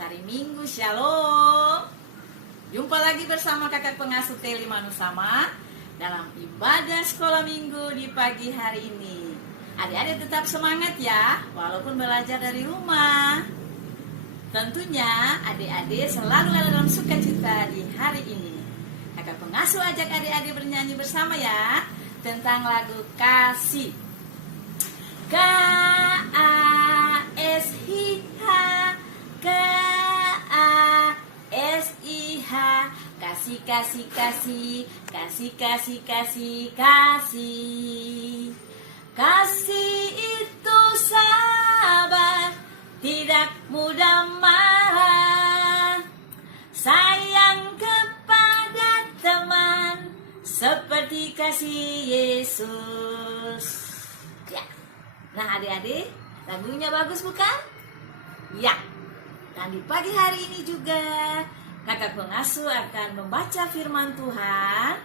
hari Minggu, Shalom. Jumpa lagi bersama kakak pengasuh Teli Manusama dalam ibadah sekolah minggu di pagi hari ini. Adik-adik tetap semangat ya, walaupun belajar dari rumah. Tentunya adik-adik selalu ada dalam sukacita di hari ini. Kakak pengasuh ajak adik-adik bernyanyi bersama ya tentang lagu Kasih. K-A-S-I-H, K-A-S-I-H, kasih, kasih, kasih, kasih, kasih, kasih, kasih. Kasih itu sabar, tidak mudah marah, sayang kepada teman seperti kasih Yesus. Ya. Nah adik-adik, lagunya bagus bukan? Ya. Dan di pagi hari ini juga kakak pengasuh akan membaca firman Tuhan.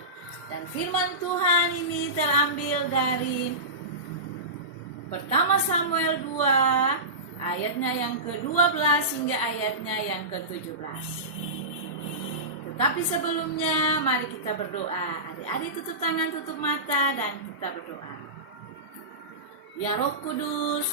Dan firman Tuhan ini terambil dari Pertama Samuel 2 ayatnya yang ke-12 hingga ayatnya yang ke-17. Tetapi sebelumnya mari kita berdoa. Adik-adik tutup tangan, tutup mata dan kita berdoa. Ya Roh Kudus,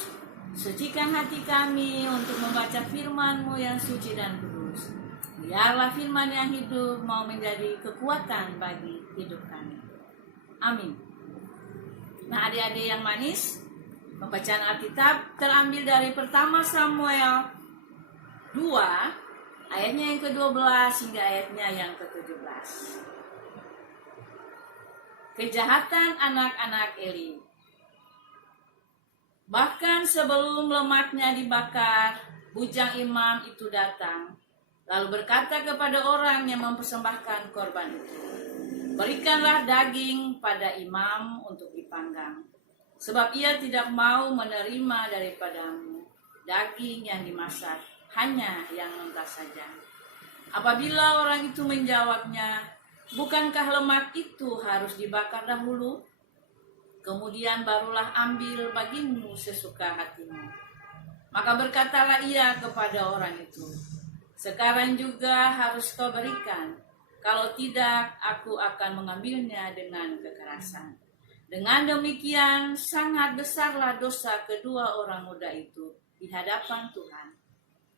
sucikan hati kami untuk membaca firman-Mu yang suci dan kudus. Biarlah firman yang hidup mau menjadi kekuatan bagi hidup kami. Amin. Nah adik-adik yang manis, pembacaan Alkitab terambil dari Pertama Samuel 2 ayatnya yang ke-12 hingga ayatnya yang ke-17. Kejahatan anak-anak Eli. Bahkan sebelum lemaknya dibakar, bujang imam itu datang, lalu berkata kepada orang yang mempersembahkan korban itu, berikanlah daging pada imam untuk dipanggang, sebab ia tidak mau menerima daripadamu daging yang dimasak, hanya yang mentah saja. Apabila orang itu menjawabnya, bukankah lemak itu harus dibakar dahulu? Kemudian barulah ambil bagimu sesuka hatimu. Maka berkatalah ia kepada orang itu, sekarang juga harus kau berikan, kalau tidak aku akan mengambilnya dengan kekerasan. Dengan demikian sangat besarlah dosa kedua orang muda itu di hadapan Tuhan,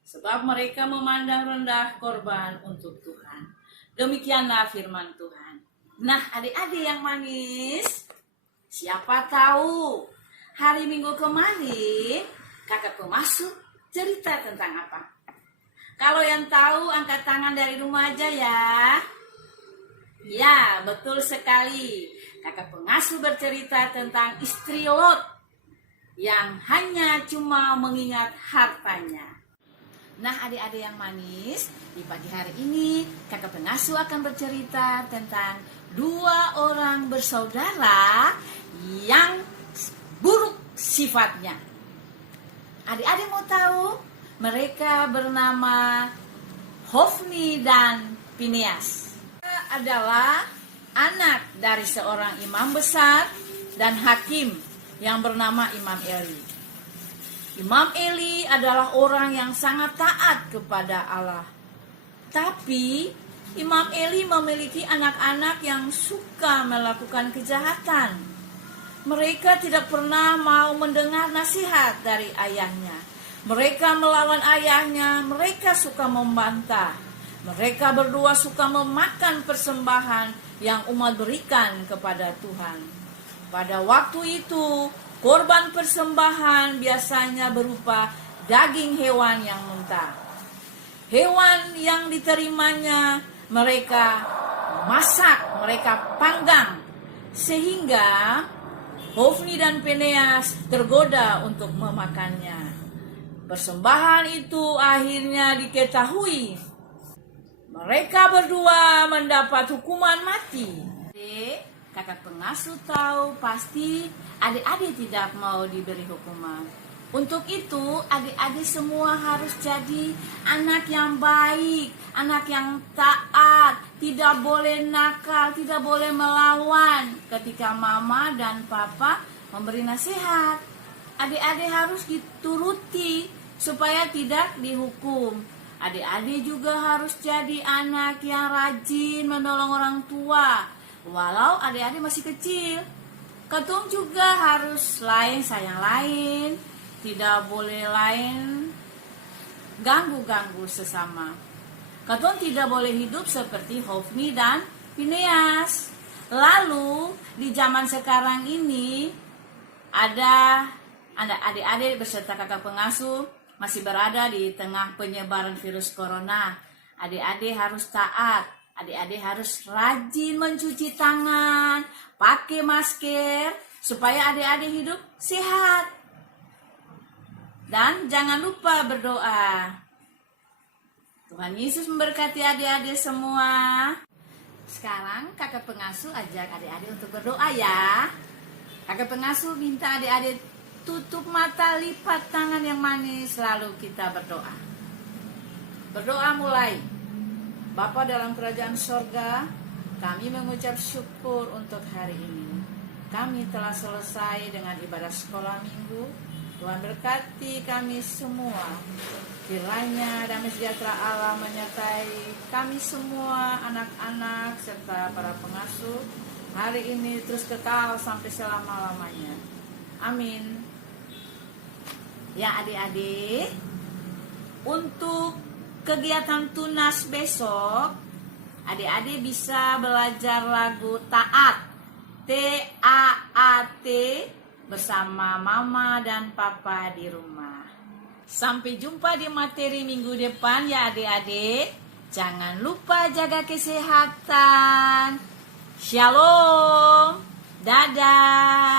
sebab mereka memandang rendah korban untuk Tuhan. Demikianlah firman Tuhan. Nah adik-adik yang manis, siapa tahu hari Minggu kemarin kakak pengasuh cerita tentang apa? Kalau yang tahu angkat tangan dari rumah aja ya. Ya, betul sekali. Kakak pengasuh bercerita tentang istri Lot yang hanya cuma mengingat hartanya. Nah adik-adik yang manis, di pagi hari ini kakak pengasuh akan bercerita tentang dua orang bersaudara yang buruk sifatnya. Adik-adik mau tahu? Mereka bernama Hofni dan Phineas. Mereka adalah anak dari seorang imam besar dan hakim yang bernama Imam Eli. Imam Eli adalah orang yang sangat taat kepada Allah. Tapi Imam Eli memiliki anak-anak yang suka melakukan kejahatan. Mereka tidak pernah mau mendengar nasihat dari ayahnya. Mereka melawan ayahnya, mereka suka membantah. Mereka berdua suka memakan persembahan yang umat berikan kepada Tuhan. Pada waktu itu, korban persembahan biasanya berupa daging hewan yang mentah. Hewan yang diterimanya mereka masak, mereka panggang, sehingga Hofni dan Phineas tergoda untuk memakannya. Persembahan itu akhirnya diketahui. Mereka berdua mendapat hukuman mati. Kakak pengasuh tahu pasti adik-adik tidak mau diberi hukuman. Untuk itu adik-adik semua harus jadi anak yang baik, anak yang taat, tidak boleh nakal, tidak boleh melawan ketika mama dan papa memberi nasihat. Adik-adik harus dituruti supaya tidak dihukum. Adik-adik juga harus jadi anak yang rajin menolong orang tua, walau adik-adik masih kecil. Katong juga harus lain sayang lain, tidak boleh lain ganggu-ganggu sesama. Katong tidak boleh hidup seperti Hofni dan Phineas. Lalu di zaman sekarang ini ada adik-adik beserta kakak pengasuh masih berada di tengah penyebaran virus corona. Adik-adik harus taat, adik-adik harus rajin mencuci tangan, pakai masker, supaya adik-adik hidup sehat. Dan jangan lupa berdoa. Tuhan Yesus memberkati adik-adik semua. Sekarang kakak pengasuh ajak adik-adik untuk berdoa ya. Kakak pengasuh minta adik-adik tutup mata, lipat tangan yang manis, lalu kita berdoa. Berdoa mulai. Bapa dalam kerajaan sorga, kami mengucap syukur untuk hari ini. Kami telah selesai dengan ibadah sekolah minggu. Tuhan berkati kami semua. Kiranya damai sejahtera Allah menyertai kami semua, anak-anak serta para pengasuh hari ini terus kekal sampai selama-lamanya. Amin. Ya adik-adik, untuk kegiatan tunas besok, adik-adik bisa belajar lagu Taat, T-A-A-T, bersama mama dan papa di rumah. Sampai jumpa di materi minggu depan ya adik-adik. Jangan lupa jaga kesehatan. Shalom. Dadah.